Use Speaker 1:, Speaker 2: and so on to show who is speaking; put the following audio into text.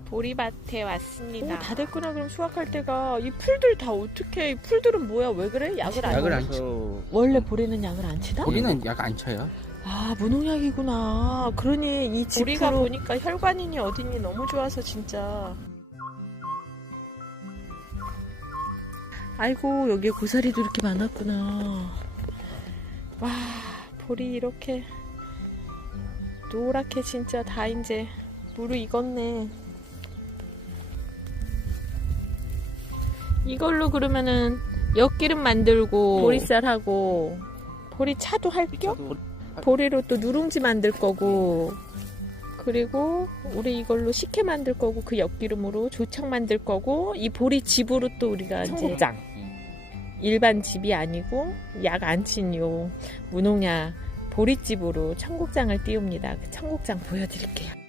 Speaker 1: 보리밭에 왔습니다.
Speaker 2: 오, 다 됐구나. 그럼 수확할 때가. 이 풀들 다 어떻게? 이 풀들은 뭐야? 왜 그래? 약을 안
Speaker 3: 약을
Speaker 2: 쳐?
Speaker 3: 안 쳐.
Speaker 2: 원래 보리는 약을 안 치나?
Speaker 3: 보리는 약 안 쳐요.
Speaker 2: 아, 무농약이구나. 그러니 이
Speaker 1: 보리가
Speaker 2: 지프로
Speaker 1: 보니까 혈관이니 어디니 너무 좋아서 진짜.
Speaker 2: 아이고, 여기에 고사리도 이렇게 많았구나.
Speaker 1: 와, 보리 이렇게 노랗게 진짜 다 이제 무르익었네. 이걸로 그러면은 엿기름 만들고 보리쌀하고 보리차도 할 겸 보리로 또 누룽지 만들 거고, 그리고 우리 이걸로 식혜 만들 거고, 그 엿기름으로 조청 만들 거고, 이 보리 즙으로 또 우리가 이제
Speaker 2: 청국장.
Speaker 1: 일반 즙이 아니고 약 안 친 요 무농약 보리즙으로 청국장을 띄웁니다. 그 청국장 보여드릴게요.